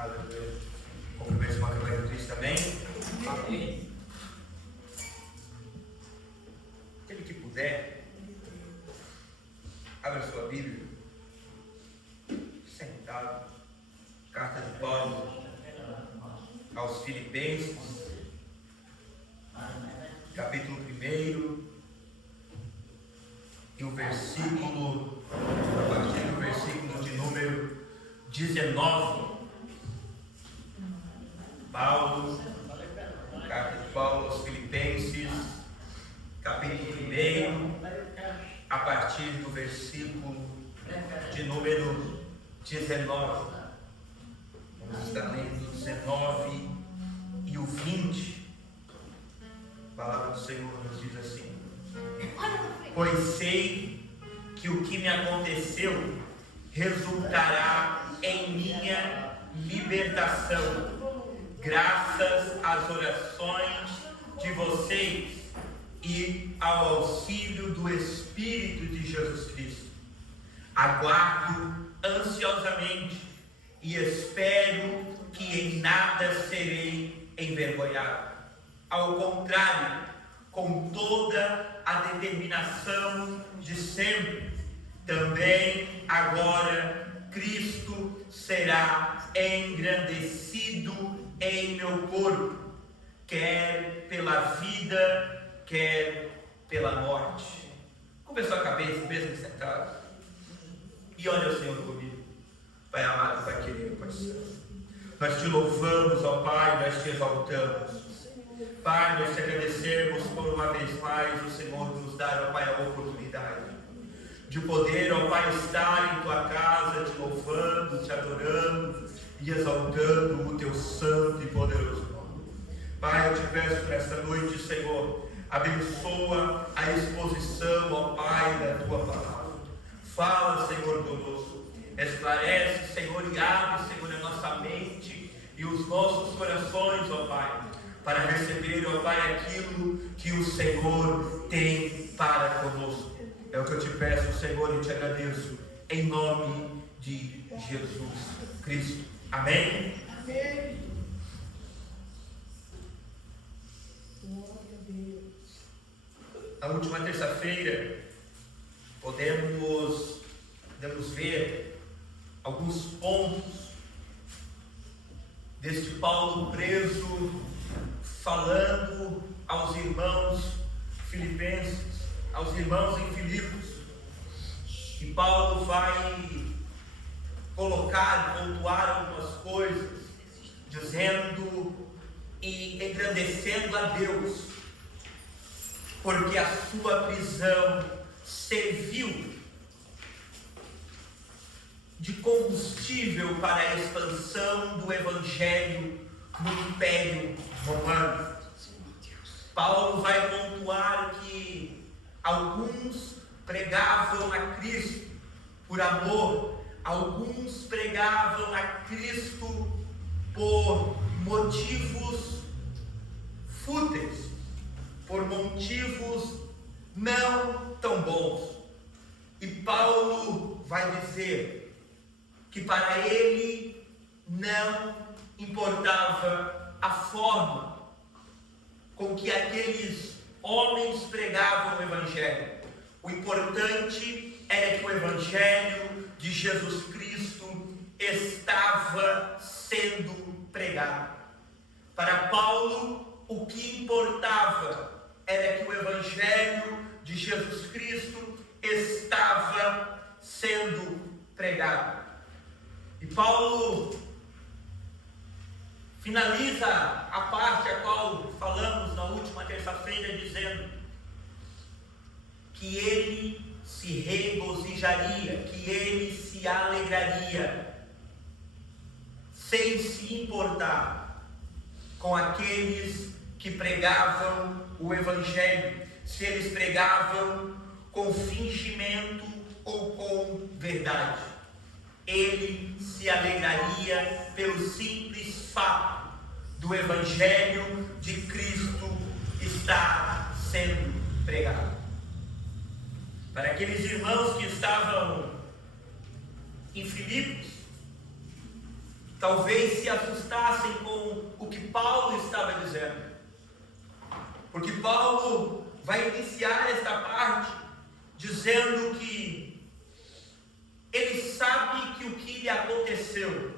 Aleluia. Cumprimento uma campanha de Cristo também. Amém. Aquele que puder, abra sua Bíblia. Sentado. Carta de Paulo aos Filipenses, capítulo 1, e o versículo, a partir do versículo de número 19. Paulo, carta de Paulo aos Filipenses, capítulo 1, a partir do versículo de número 19. Vamos estar lendo o 19 e o 20. A palavra do Senhor nos diz assim: pois sei que o que me aconteceu resultará em minha libertação, graças às orações de vocês e ao auxílio do Espírito de Jesus Cristo. Aguardo ansiosamente e espero que em nada serei envergonhado. Ao contrário, com toda a determinação de sempre, também agora Cristo será engrandecido em meu corpo, quer pela vida, quer pela morte. Curva sua cabeça, mesmo sentado, e olha o Senhor comigo. Pai amado, Pai querido, Pai santo, nós te louvamos, ó Pai, nós te exaltamos. Pai, nós te agradecemos por uma vez mais o Senhor nos dar, ó Pai, a oportunidade de poder, ó Pai, estar em tua casa, te louvando, te adorando e exaltando o teu santo e poderoso nome. Pai, eu te peço nesta noite, Senhor, abençoa a exposição, ó Pai, da tua palavra. Fala, Senhor, conosco. Esclarece, Senhor, e abre, Senhor, a nossa mente e os nossos corações, ó Pai, para receber, ó Pai, aquilo que o Senhor tem para conosco. É o que eu te peço, Senhor, e te agradeço, em nome de Jesus Cristo. Amém? Amém. Na última terça-feira, podemos ver alguns pontos deste Paulo preso, falando aos irmãos filipenses, aos irmãos em Filipos. E Paulo vai colocar, pontuar algumas coisas, dizendo e engrandecendo a Deus, porque a sua prisão serviu de combustível para a expansão do Evangelho no Império Romano. Paulo vai pontuar que alguns pregavam a Cristo por amor, alguns pregavam a Cristo por motivos fúteis, por motivos não tão bons. E Paulo vai dizer que para ele não importava a forma com que aqueles homens pregavam o Evangelho. O importante era que o Evangelho de Jesus Cristo estava sendo pregado. Para Paulo, o que importava era que o Evangelho de Jesus Cristo estava sendo pregado. E Paulo finaliza a parte a qual falamos na última terça-feira, dizendo que ele se regozijaria, que ele se alegraria, sem se importar com aqueles que pregavam o Evangelho, se eles pregavam com fingimento ou com verdade. Ele se alegraria pelo simples fato do Evangelho de Cristo estar sendo pregado. Para aqueles irmãos que estavam em Filipos, talvez se assustassem com o que Paulo estava dizendo. Porque Paulo vai iniciar esta parte dizendo que ele sabe que o que lhe aconteceu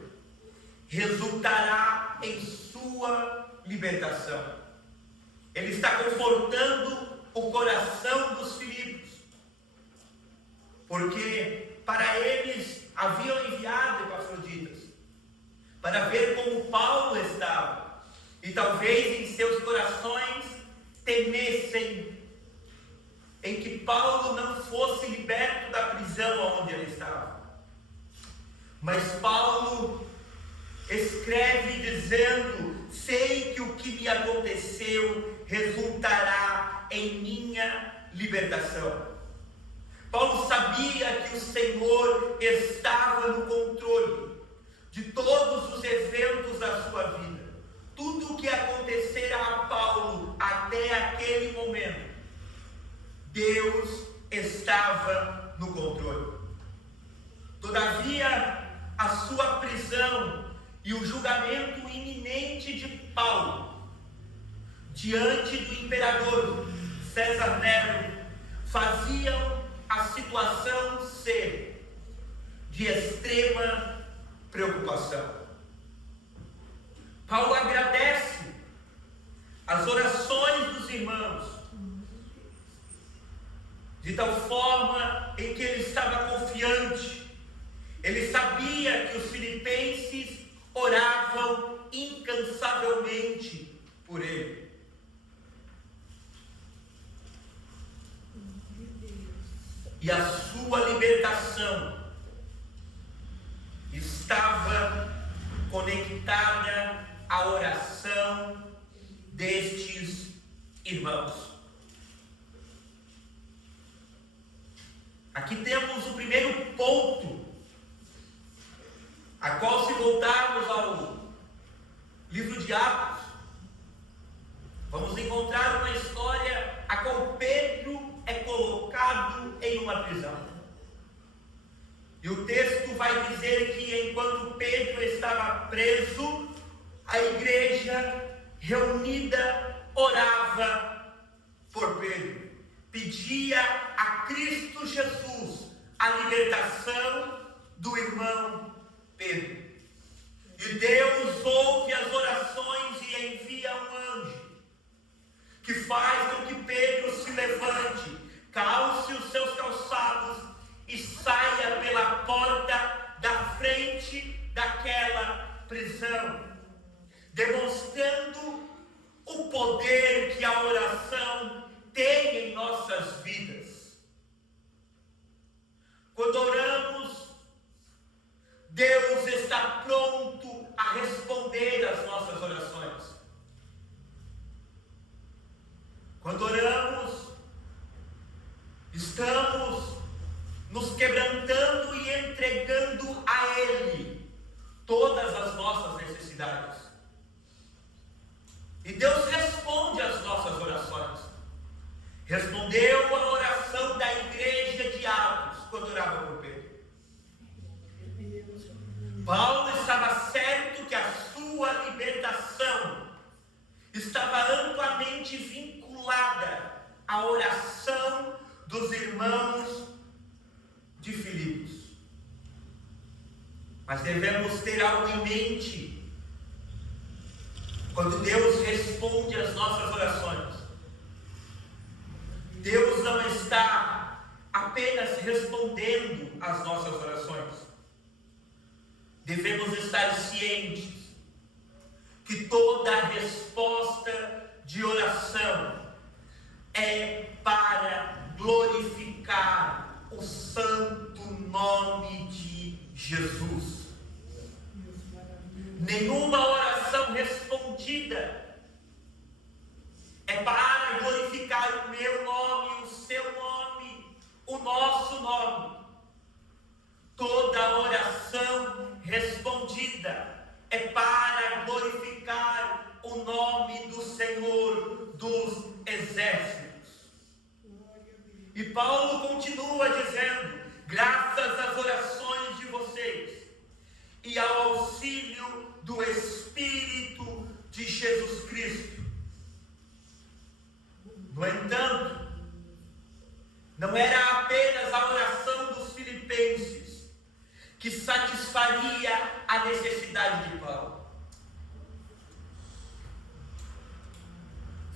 resultará em sua libertação. Ele está confortando o coração dos filipos, porque para eles haviam enviado Epafroditas para ver como Paulo estava, e talvez em seus corações temessem em que Paulo não fosse liberto da prisão onde ele estava. Mas Paulo escreve dizendo: sei que o que me aconteceu resultará em minha libertação. Paulo sabia que o Senhor estava no controle de todos os eventos da sua vida. Tudo o que acontecera a Paulo até aquele momento, Deus estava no controle. Todavia, a sua prisão e o julgamento iminente de Paulo diante do imperador César Nero faziam a situação ser de extrema preocupação. Paulo agradece as orações dos irmãos, de tal forma em que ele estava confiante. Ele sabia que os filipenses oravam incansavelmente por ele. E a sua libertação estava conectada à oração destes irmãos. Aqui temos o primeiro ponto, a qual, se voltarmos ao livro de Atos, vamos encontrar uma história a qual Pedro é colocado em uma prisão. E o texto vai dizer que enquanto Pedro estava preso, a igreja reunida orava por Pedro, pedia a Cristo Jesus a libertação do irmão Pedro. E Deus ouve as orações e envia um anjo que faz com que Pedro se levante, calce os seus calçados e saia pela porta da frente daquela prisão, demonstrando o poder que a oração tem em nossas vidas. Quando oramos, Deus está pronto a responder às nossas orações. Quando oramos, estamos nos quebrantando e entregando a Ele todas as nossas necessidades. E Deus responde às nossas orações. Respondeu a oração da igreja de Atos quando orava por Pedro. Paulo estava certo que a sua libertação estava amplamente vinculada à oração dos irmãos de Filipos. Mas devemos ter algo em mente quando Deus responde às nossas orações. Deus não está apenas respondendo às nossas orações. Devemos estar cientes que toda resposta de oração é para glorificar o santo nome de Jesus. Nenhuma oração respondida é para glorificar o meu nome, o seu nome, o nosso nome. Toda oração respondida é para glorificar o nome do Senhor dos Exércitos. E Paulo continua dizendo: graças às orações de vocês e ao auxílio a necessidade de Paulo.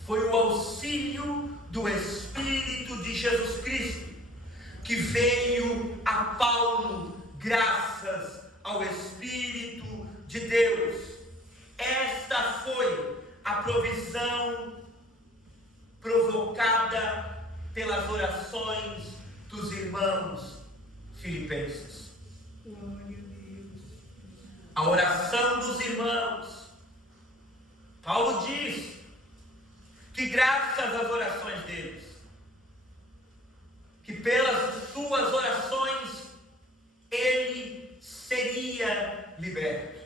Foi o auxílio do Espírito de Jesus Cristo que veio a Paulo graças ao Espírito de Deus. Esta foi a provisão provocada pelas orações dos irmãos filipenses. Glória a Deus. A oração dos irmãos. Paulo diz que graças às orações deles, que pelas suas orações ele seria liberto.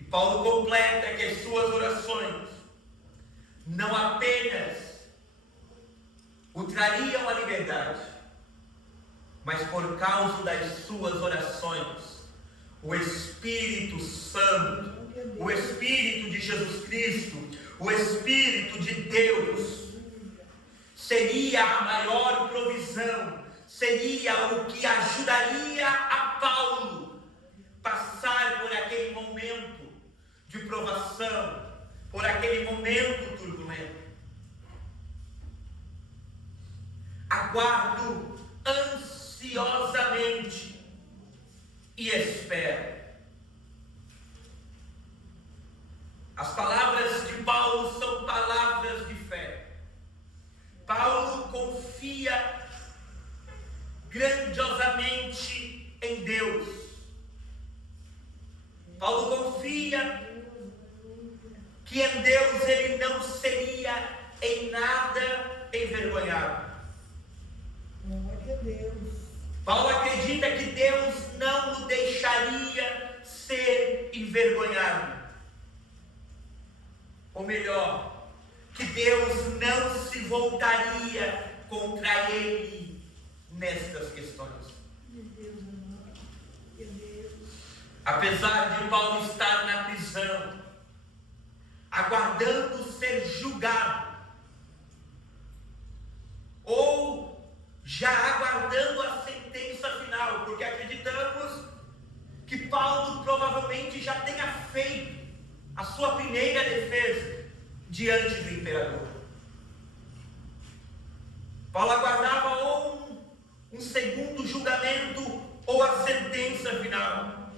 E Paulo completa que as suas orações não apenas o trariam a liberdade, mas por causa das suas orações, o Espírito Santo, o Espírito de Jesus Cristo, o Espírito de Deus, seria a maior provisão, seria o que ajudaria a Paulo passar por aquele momento de provação, por aquele momento turbulento. Aguardo ansiosamente e espero. As palavras de Paulo são palavras de fé. Paulo confia grandiosamente em Deus. Paulo confia que em Deus ele não seria em nada envergonhado. Glória a Deus. Paulo acredita que Deus não o deixaria ser envergonhado. Ou melhor, que Deus não se voltaria contra ele nestas questões. Meu Deus amado. Meu Deus. Apesar de Paulo estar na prisão, aguardando ser julgado, ou já aguardando a sentença final, porque acreditamos que Paulo provavelmente já tenha feito a sua primeira defesa diante do imperador. Paulo aguardava ou um segundo julgamento ou a sentença final.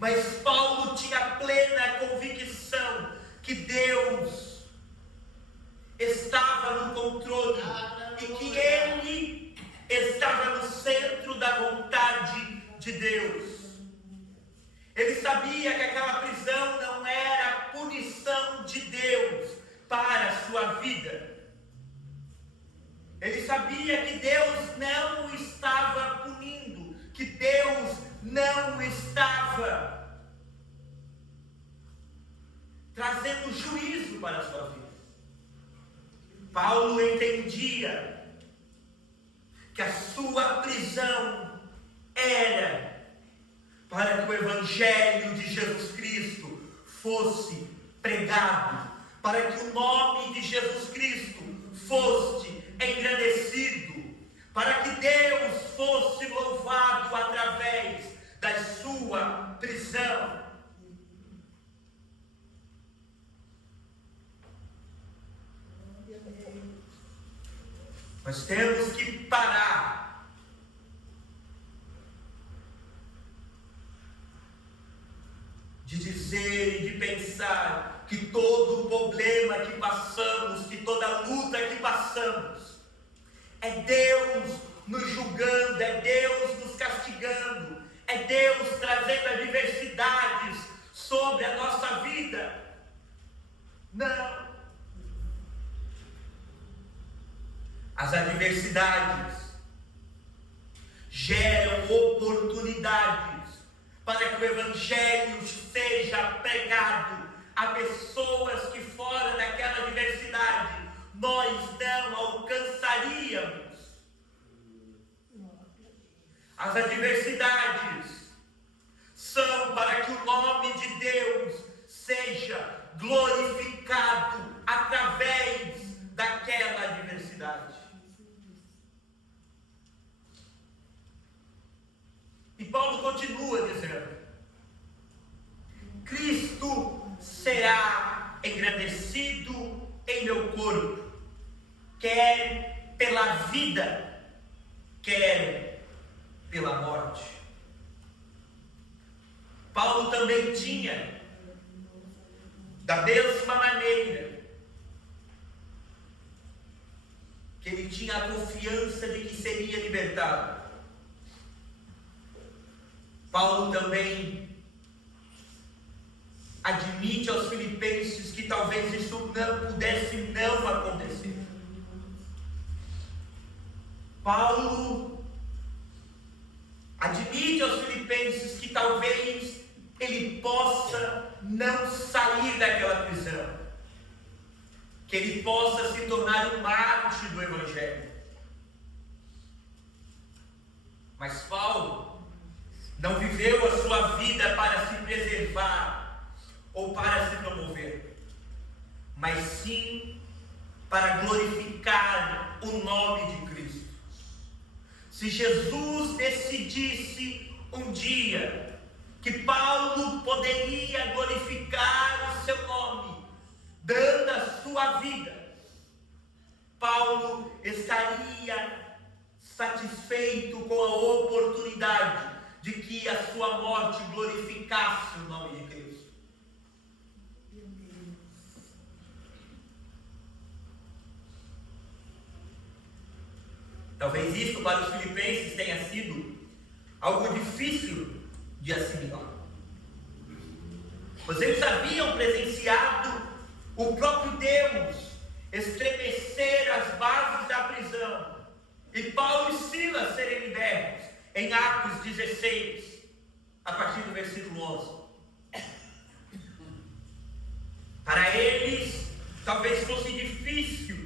Mas Paulo tinha plena convicção que Deus estava no controle e que ele estava no centro da vontade de Deus. Ele sabia que aquela prisão não era a punição de Deus para a sua vida. Ele sabia que Deus não o estava punindo, que Deus não estava trazendo juízo para a sua vida. Paulo entendia que a sua prisão era para que o Evangelho de Jesus Cristo fosse pregado, para que o nome de Jesus Cristo fosse engrandecido, para que Deus fosse louvado através da sua prisão. Nós temos que parar de dizer e de pensar que todo problema que passamos, que toda luta que passamos, é Deus nos julgando, é Deus nos castigando, é Deus trazendo adversidades sobre a nossa vida. Não. As adversidades geram oportunidades para que o Evangelho seja pregado a pessoas que fora daquela adversidade nós não alcançaríamos. As adversidades são para que o nome de Deus seja glorificado através daquela adversidade. E Paulo continua dizendo: será engrandecido em meu corpo, quer pela vida, quer pela morte. Paulo também tinha, da mesma maneira, que ele tinha a confiança de que seria libertado, Paulo também admite aos filipenses que talvez isso não pudesse não acontecer. Paulo admite aos filipenses que talvez ele possa não sair daquela prisão, que ele possa se tornar um mártir do Evangelho. Mas Paulo não viveu a sua vida para se preservar ou para se promover, mas sim para glorificar o nome de Cristo. Se Jesus decidisse um dia que Paulo poderia glorificar o seu nome, dando a sua vida, Paulo estaria satisfeito com a oportunidade de que a sua morte glorificasse o nome de Cristo. Talvez isso para os filipenses tenha sido algo difícil de assimilar. Pois eles haviam presenciado o próprio Deus estremecer as bases da prisão e Paulo e Silas serem libertos em Atos 16, a partir do versículo 11. Para eles, talvez fosse difícil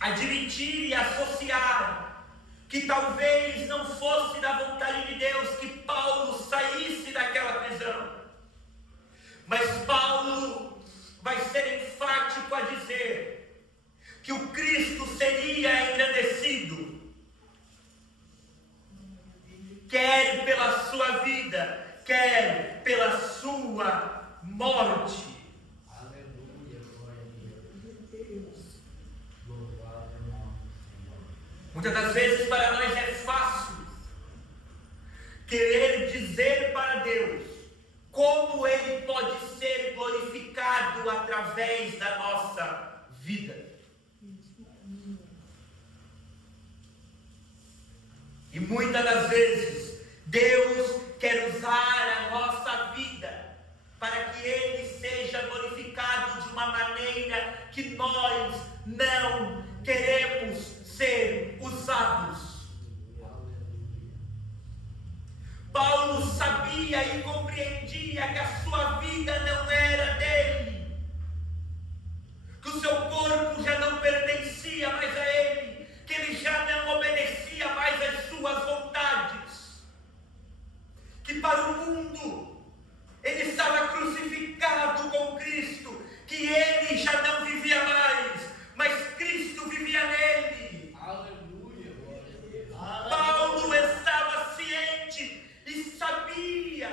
admitir e associar que talvez não fosse da vontade de Deus que Paulo saísse daquela prisão. Mas Paulo vai ser enfático a dizer que o Cristo seria engrandecido, quer pela sua vida, quer pela sua morte. Muitas das vezes para nós é fácil querer dizer para Deus como Ele pode ser glorificado através da nossa vida. E muitas das vezes Deus quer usar a nossa vida para que Ele seja glorificado de uma maneira que nós não queremos ser usados. Paulo sabia e compreendia que a sua vida não era dele, que o seu corpo já não pertencia mais a ele, que ele já não obedecia mais às suas vontades, que para o mundo ele estava crucificado com Cristo, que ele já não vivia mais, mas Cristo vivia nele. Paulo estava ciente e sabia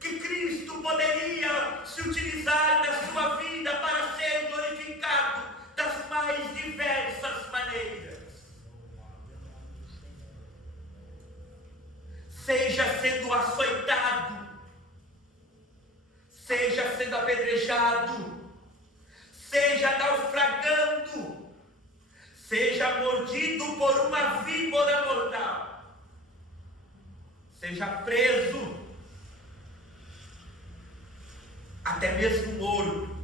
que Cristo poderia se utilizar da sua vida para ser glorificado das mais diversas maneiras. Seja sendo açoitado, seja sendo apedrejado, seja naufragando, seja mordido por uma víbora mortal, seja preso, até mesmo morto.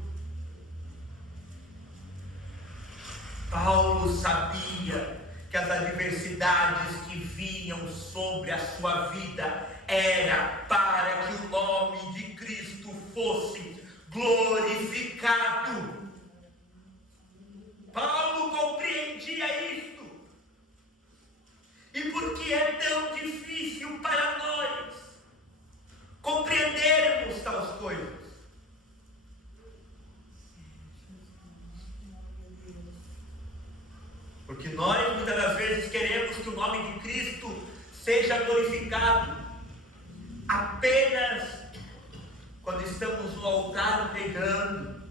Paulo sabia que as adversidades que vinham sobre a sua vida era para que o nome de Cristo fosse glorificado. Paulo compreendia isto. E por que é tão difícil para nós compreendermos tais coisas? Porque nós muitas das vezes queremos que o nome de Cristo seja glorificado apenas quando estamos no altar pregando,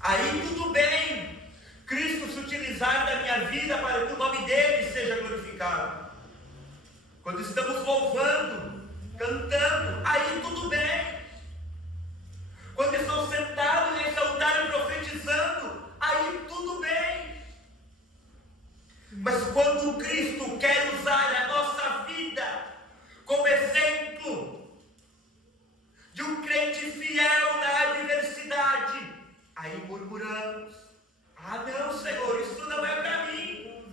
aí tudo bem Cristo se utilizar da minha vida para que o nome dele seja glorificado. Quando estamos louvando, cantando, aí tudo bem. Quando estou sentado nesse altar e profetizando, aí tudo bem. Mas quando Cristo quer usar a nossa vida como exemplo de um crente fiel na adversidade, aí murmuramos: ah não, Senhor, isso não é para mim.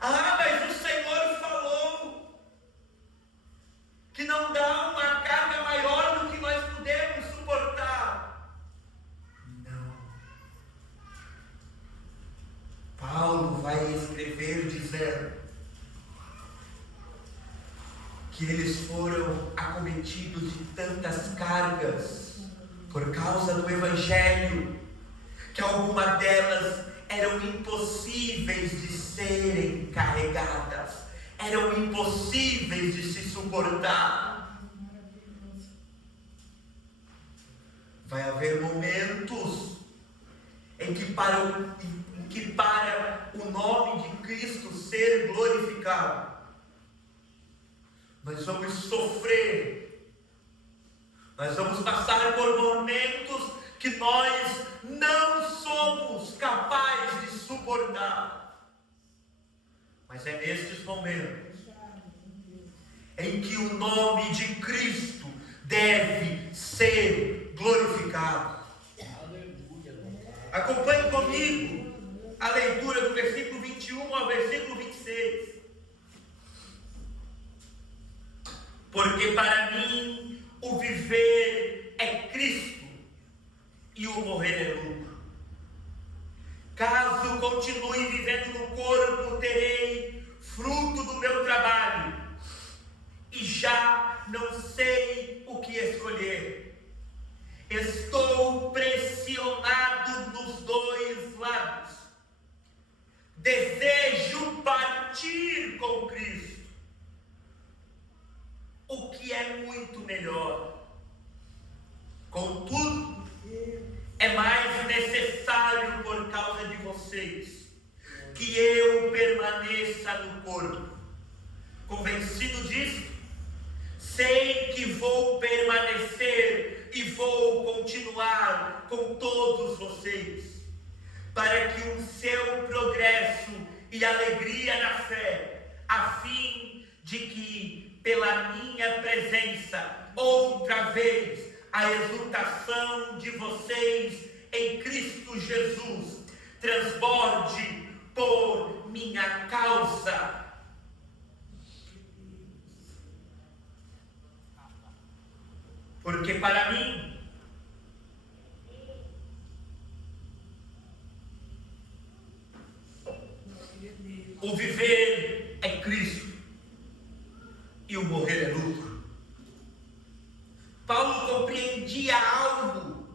Ah, mas o Senhor falou que não dá uma carga maior do que nós podemos suportar. Não. Paulo vai escrever dizendo que eles foram acometidos de tantas cargas por causa do Evangelho, que algumas delas eram impossíveis de serem carregadas, eram impossíveis de se suportar. Vai haver momentos em que para o nome de Cristo ser glorificado, nós vamos sofrer, nós vamos passar por momentos que nós não somos capazes de suportar. Mas é nestes momentos em que o nome de Cristo deve ser glorificado. Acompanhe comigo a leitura do versículo 21 ao versículo 26. Porque para mim o viver é Cristo e o morrer é lucro. Caso continue vivendo no corpo, terei fruto do meu trabalho, e já não sei o que escolher. Estou pressionado nos dois lados. Desejo partir com Cristo, o que é muito melhor. Contudo, é mais necessário por causa de vocês que eu permaneça no corpo. Convencido disso, sei que vou permanecer e vou continuar com todos vocês, para que o seu progresso e alegria na fé, a fim de que pela minha presença outra vez a exultação de vocês em Cristo Jesus transborde por minha causa. Porque para mim o viver é Cristo e o morrer é lucro. Paulo compreendia algo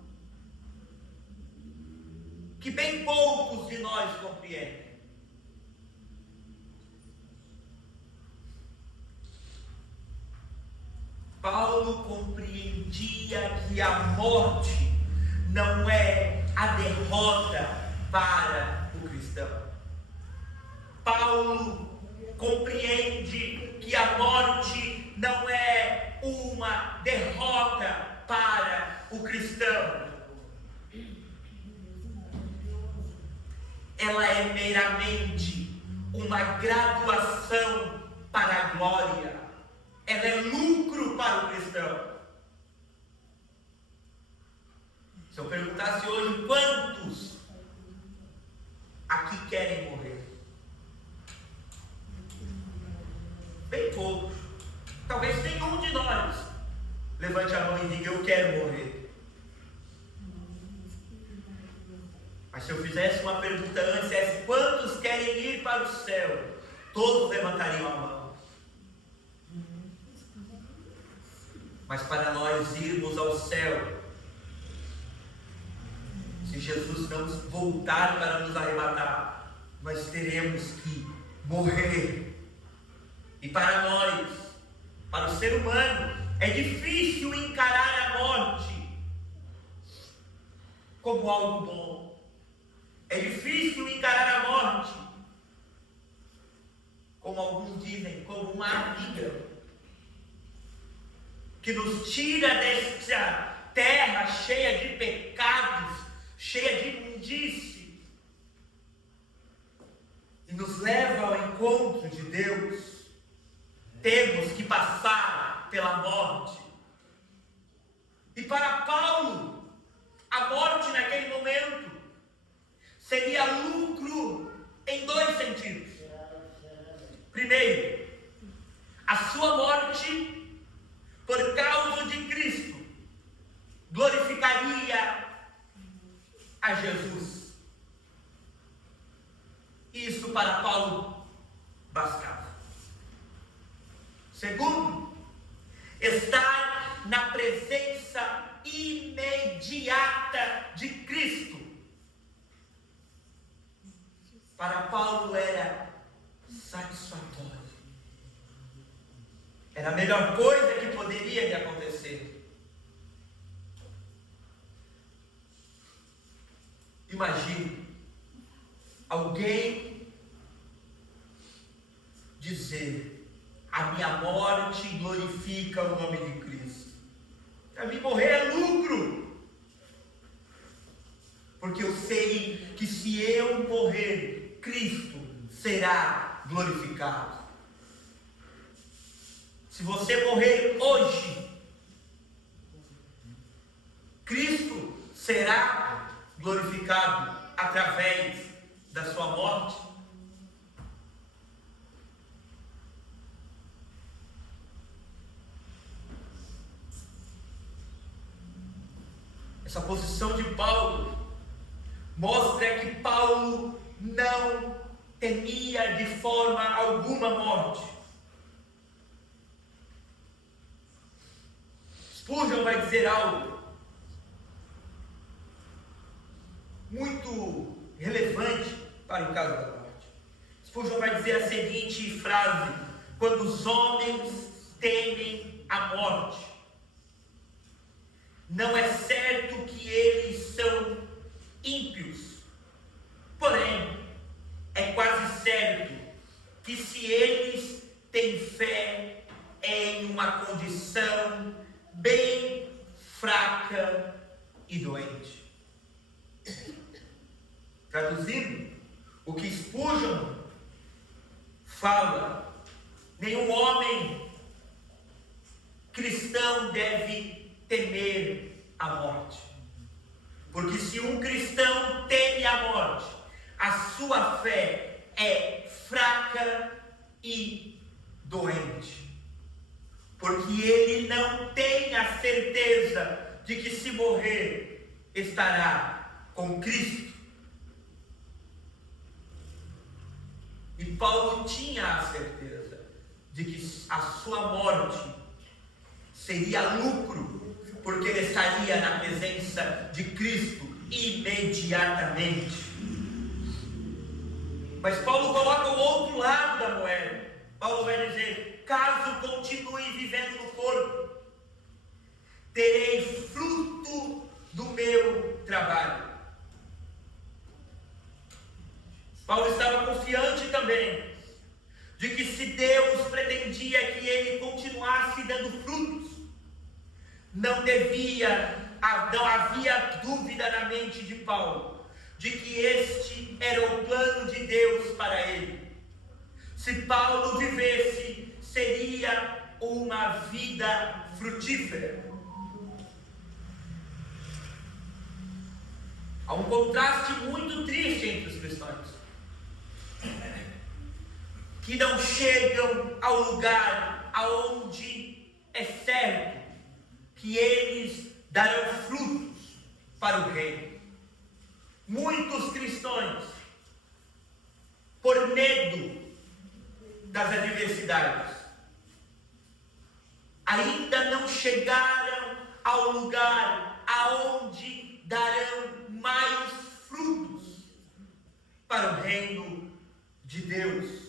que bem poucos de nós compreendem. Paulo compreendia que a morte não é a derrota para o cristão. Paulo compreende que a morte não é uma derrota para o cristão. Ela é meramente uma graduação para a glória. Ela é lucro para o cristão. Se eu perguntasse hoje quantos aqui querem morrer, bem poucos. Talvez nenhum de nós levante a mão e diga: eu quero morrer. Mas se eu fizesse uma pergunta antes, é quantos querem ir para o céu, todos levantariam a mão. Mas para nós irmos ao céu, se Jesus não voltar para nos arrebatar, nós teremos que morrer. E para nós, para o ser humano, É difícil encarar a morte como algo bom. É difícil encarar a morte, como alguns dizem, como uma amiga que nos tira desta terra cheia de pecados, cheia de imundície, e nos leva ao encontro de Deus. Temos que passar pela morte. E para Paulo, a morte naquele momento seria lucro em dois sentidos. Primeiro, a sua morte, por causa de Cristo, glorificaria a Jesus. Isso para Paulo bastava. Segundo, estar na presença imediata de Cristo. Para Paulo era satisfatório. Era a melhor coisa que poderia lhe acontecer. Imagine alguém dizer: a minha morte glorifica o nome de Cristo. Para mim morrer é lucro. Porque eu sei que se eu morrer, Cristo será glorificado. Se você morrer hoje, Cristo será glorificado através da sua morte. Essa posição de Paulo mostra que Paulo não temia de forma alguma a morte. Spurgeon vai dizer algo muito relevante para o caso da morte. Spurgeon vai dizer a seguinte frase: quando os homens temem a morte, não é certo que eles são ímpios, porém, é quase certo que se eles têm fé em uma condição bem fraca e doente. Traduzindo, o que Spurgeon fala: nenhum homem cristão deve temer a morte. Porque se um cristão teme a morte, a sua fé é fraca e doente. Porque ele não tem a certeza de que se morrer estará com Cristo. E Paulo tinha a certeza de que a sua morte seria lucro, porque ele estaria na presença de Cristo imediatamente. Mas Paulo coloca o outro lado da moeda. Paulo vai dizer: caso continue vivendo no corpo, terei fruto do meu trabalho. Paulo estava confiante também de que se Deus pretendia que ele continuasse dando frutos, não havia dúvida na mente de Paulo de que este era o plano de Deus para ele. Se Paulo vivesse, seria uma vida frutífera. Há um contraste muito triste entre os cristãos, que não chegam ao lugar aonde é certo que eles darão frutos para o reino. Muitos cristãos, por medo das adversidades, ainda não chegaram ao lugar aonde darão mais frutos para o reino de Deus.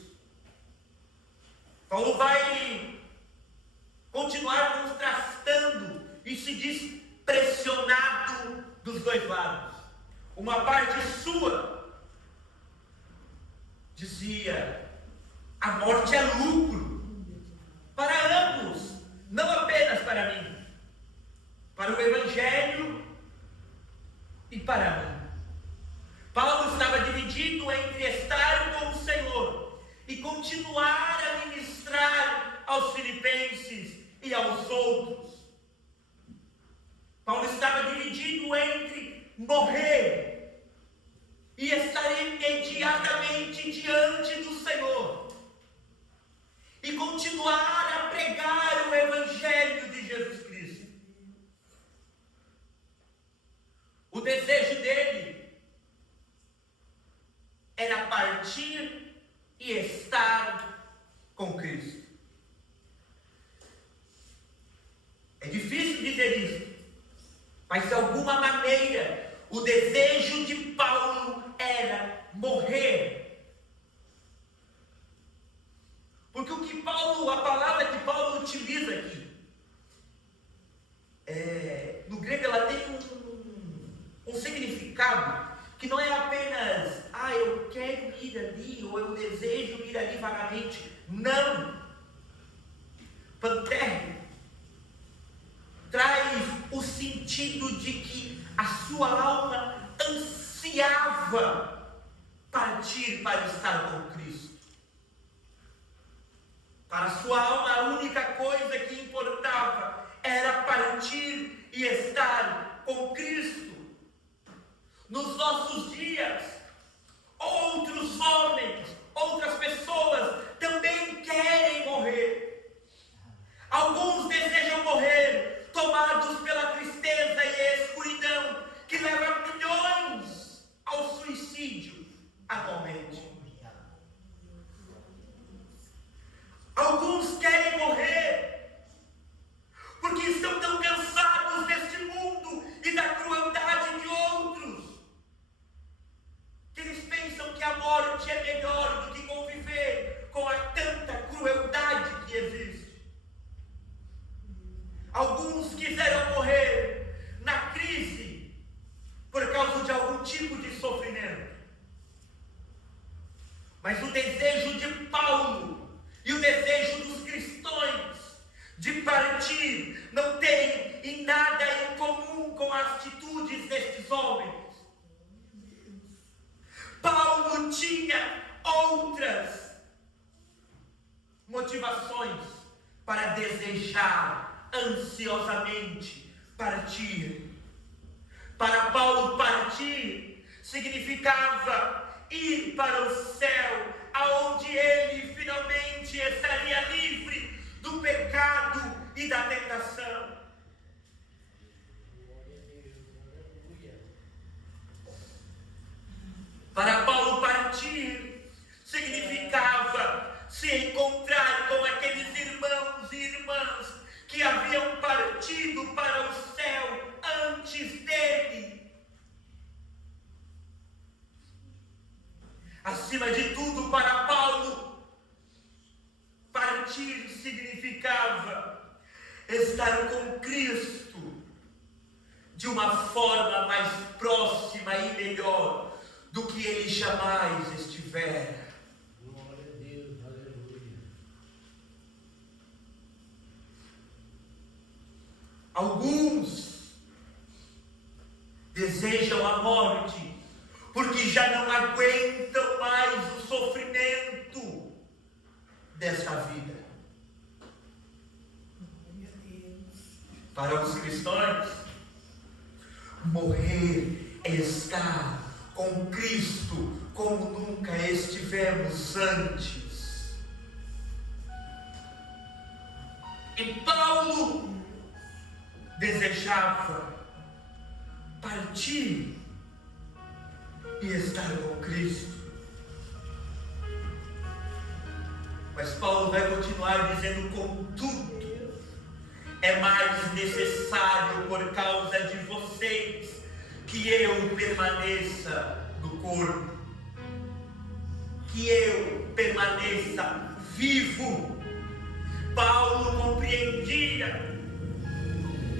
Paulo vai continuar contrastando se diz pressionado dos dois lados. Uma parte sua dizia: a morte é lucro para ambos, não apenas para mim, para o Evangelho e para mim. Paulo estava dividido entre estar com o Senhor e continuar a ministrar aos filipenses e aos outros. Paulo estava dividido entre morrer e estar imediatamente diante do Senhor e continuar a pregar o Evangelho de Jesus Cristo. O desejo dele era partir e estar com Cristo. É difícil dizer isso, mas de alguma maneira o desejo de Paulo era morrer. Porque a palavra que Paulo utiliza aqui, no grego ela tem um significado que não é apenas, eu quero ir ali, ou eu desejo ir ali vagamente. Não. Panter traz o sentido de que a sua alma ansiava partir para estar com Cristo. Para a sua alma, a única coisa que importava era partir e estar com Cristo. Nos nossos dias, outros homens, outras pessoas também querem morrer. Alguns desejam morrer, tomados pela tristeza e a escuridão que leva milhões ao suicídio anualmente. Alguns querem morrer porque estão tão cansados deste mundo e da crueldade de outros, que eles pensam que a morte é melhor do que conviver com a tanta crueldade que existe. Alguns quiseram morrer na crise por causa de algum tipo de sofrimento. Mas o desejo de Paulo e o desejo dos cristãos de partir não tem em nada em comum com as atitudes destes homens. Paulo tinha outras motivações para desejar ansiosamente partir. Para Paulo, partir significava ir para o céu, aonde ele finalmente estaria livre do pecado e da tentação. Para Paulo, partir significava se encontrar com aqueles irmãos e irmãs que haviam partido para o céu antes dele. Acima de tudo, para Paulo, partir significava estar com Cristo de uma forma mais próxima e melhor do que ele jamais estivera. Glória a Deus, aleluia. Alguns desejam a morte porque já não aguentam mais o sofrimento desta vida. Para os cristãos, morrer é estar com Cristo como nunca estivemos antes. E Paulo desejava partir e estar com Cristo. Mas Paulo vai continuar dizendo: contudo, é mais necessário por causa de vocês que eu permaneça no corpo, que eu permaneça vivo. Paulo compreendia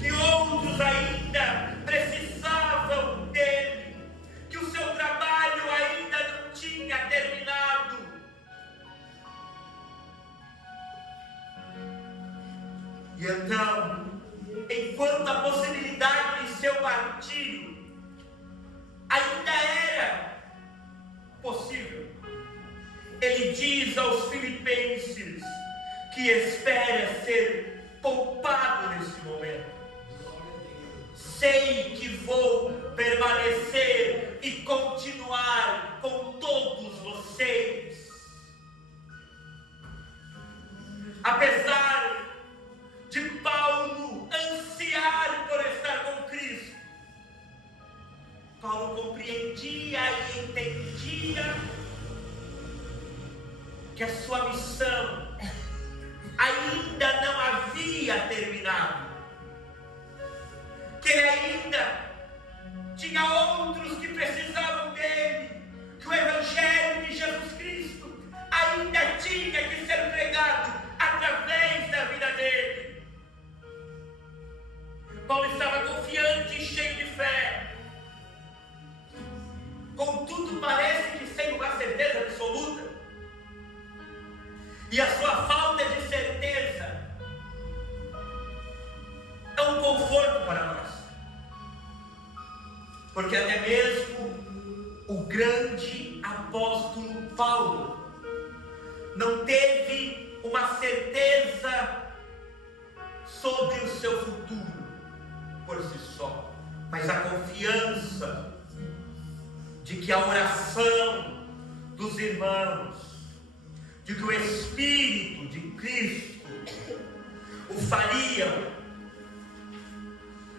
que outros Não. Enquanto a possibilidade de seu martírio ainda era possível, ele diz aos filipenses que espera ser poupado nesse momento. Sei que vou permanecer e continuar com todos vocês. Apesar de Paulo ansiar por estar com Cristo, Paulo compreendia e entendia que a sua missão ainda não havia terminado, que ele ainda tinha outros que precisavam dele, que o Evangelho de Jesus Cristo ainda tinha que ser pregado através da vida dele. Paulo estava confiante e cheio de fé. Contudo, parece que sem uma certeza absoluta. E a sua falta de certeza é um conforto para nós. Porque até mesmo o grande apóstolo Paulo não teve uma certeza sobre o seu futuro por si só, mas a confiança de que a oração dos irmãos, de que o Espírito de Cristo o fariam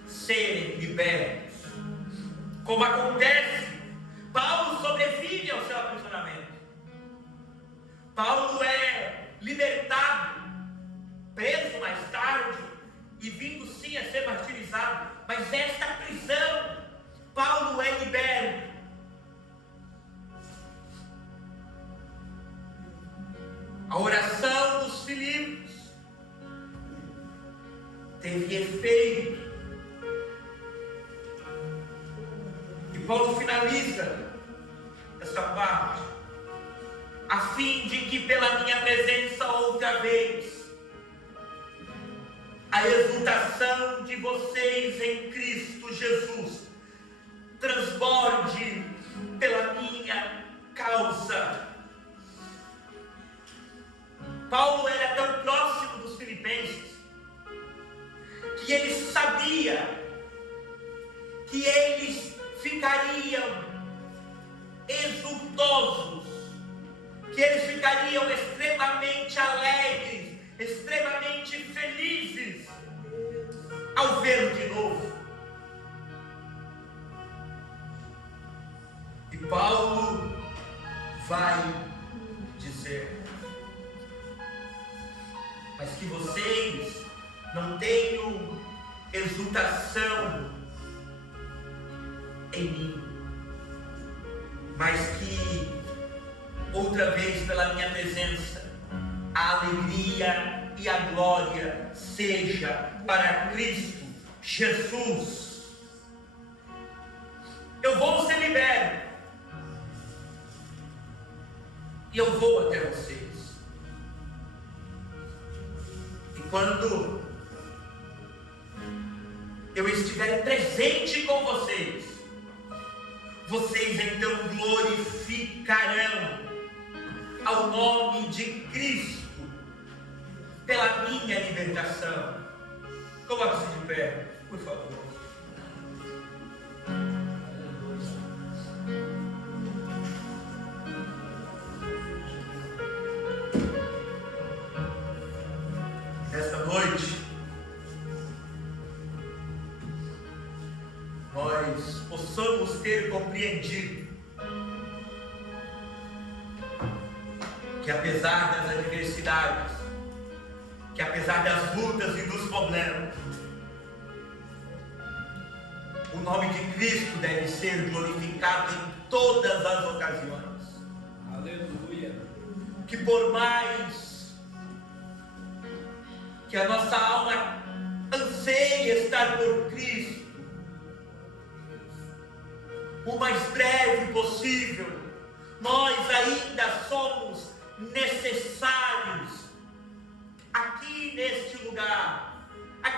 serem libertos. Como acontece, Paulo sobrevive ao seu aprisionamento. Paulo é libertado, preso mais tarde e vindo sim a ser martirizado. Mas esta prisão, Paulo é liberto. A oração dos Filipos teve efeito. E Paulo finaliza essa parte, a fim de que pela minha presença outra vez, a exultação de vocês em Cristo Jesus transborde pela minha causa. Paulo era tão próximo dos filipenses que ele sabia que eles ficariam exultosos, que eles ficariam extremamente alegres, extremamente felizes ao vê-lo de novo. E Paulo vai dizer: mas que vocês não tenham exultação em mim, mas que outra vez pela minha presença a alegria e a glória seja para Cristo Jesus. Eu vou ser liberto e eu vou até vocês. E quando eu estiver presente com vocês, vocês então glorificarão ao nome de Cristo pela minha libertação. Coloque-se de pé, por favor. Nesta noite, nós possamos ter compreendido que apesar das adversidades, que apesar das lutas e dos problemas, o nome de Cristo deve ser glorificado em todas as ocasiões. Aleluia. Que por mais que a nossa alma anseie estar por Cristo, o mais breve possível, nós ainda somos necessários aqui neste lugar, aqui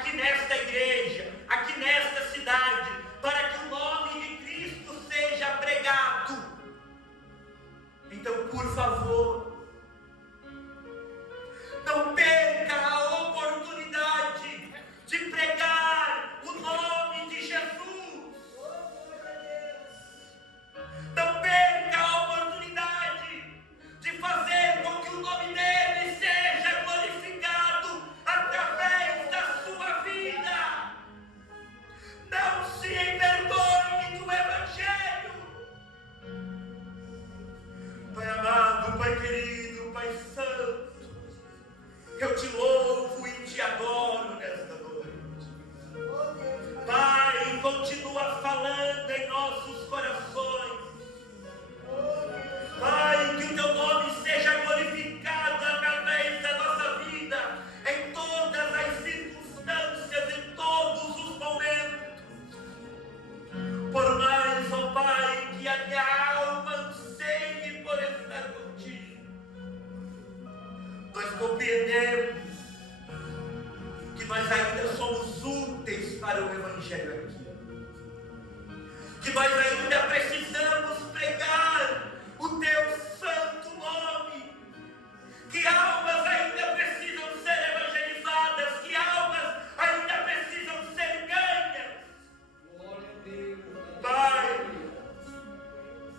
Evangelho aqui. Que nós ainda precisamos pregar o teu santo nome. Que almas ainda precisam ser evangelizadas. Que almas ainda precisam ser ganhas. Glória a Deus. Pai,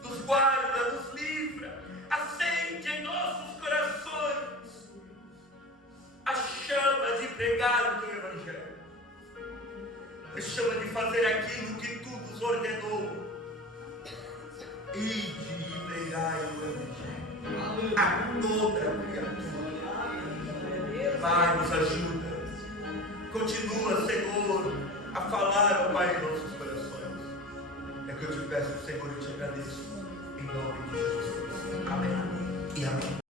nos guarda, nos livra, acende em nossos corações a chama de pregar o teu Evangelho, a chama de fazer aquilo que tu nos ordenou, ide e pregai o Evangelho a toda criatura. Pai, nos ajuda, continua, Senhor, a falar, ó Pai, em nossos corações. É que eu te peço, Senhor, e te agradeço, em nome de Jesus. Amém e amém.